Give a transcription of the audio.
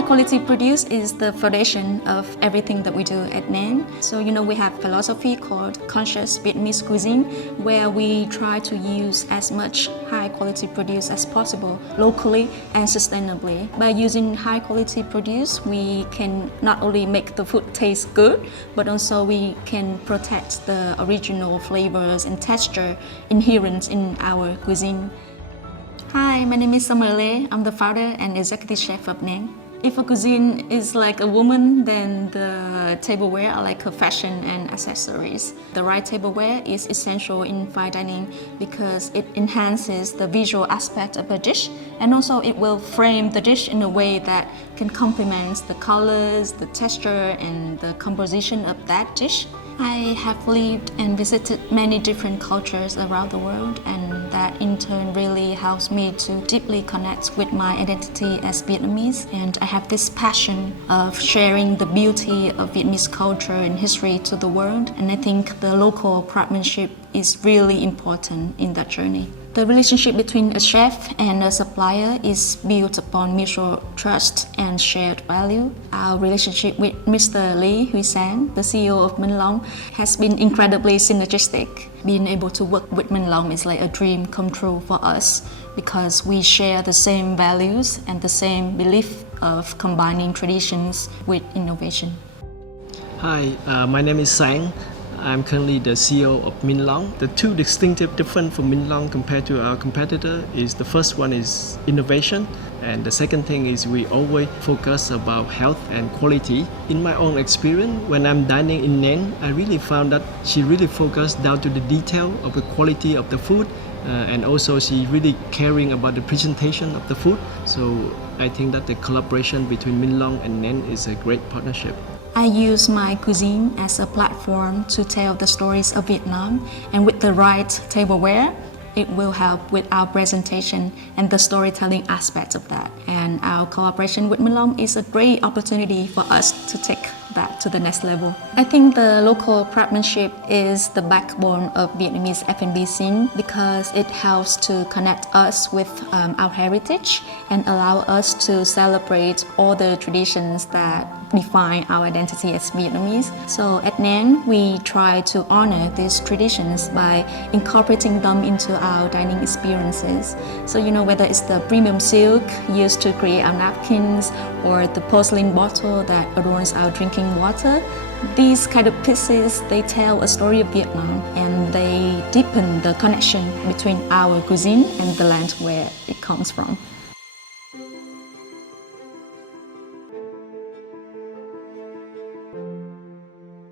High quality produce is the foundation of everything that we do at NAN. So we have philosophy called conscious Vietnamese cuisine, where we try to use as much high quality produce as possible locally and sustainably. By using high quality produce, we can not only make the food taste good, but also we can protect the original flavors and texture inherent in our cuisine. Hi, my name is Summer Lê. I'm the founder and executive chef of NAN. If a cuisine is like a woman, then the tableware are like her fashion and accessories. The right tableware is essential in fine dining because it enhances the visual aspect of a dish, and also it will frame the dish in a way that can complement the colors, the texture, and the composition of that dish. I have lived and visited many different cultures around the world, and that in turn really helps me to deeply connect with my identity as Vietnamese. And I have this passion of sharing the beauty of Vietnamese culture and history to the world, and I think the local craftsmanship is really important in that journey. The relationship between a chef and a supplier is built upon mutual trust and shared value. Our relationship with Mr. Huy Sang, the CEO of Minh Long, has been incredibly synergistic. Being able to work with Minh Long is like a dream come true for us because we share the same values and the same belief of combining traditions with innovation. Hi, my name is Sang. I'm currently the CEO of Minh Long. The two distinctive difference for Minh Long compared to our competitor is the first one is innovation, and the second thing is we always focus about health and quality. In my own experience, when I'm dining in NAN, I really found that she really focused down to the detail of the quality of the food, and also she really caring about the presentation of the food. So I think that the collaboration between Minh Long and NAN is a great partnership. I use my cuisine as a platform to tell the stories of Vietnam, and with the right tableware, it will help with our presentation and the storytelling aspect of that. And our collaboration with Minh Long is a great opportunity for us to take that to the next level. I think the local craftsmanship is the backbone of Vietnamese F&B scene because it helps to connect us with our heritage and allow us to celebrate all the traditions that define our identity as Vietnamese. So at NAN, we try to honor these traditions by incorporating them into our dining experiences. So whether it's the premium silk used to create our napkins or the porcelain bottle that adorns our drinking water, these kind of pieces, they tell a story of Vietnam and they deepen the connection between our cuisine and the land where it comes from.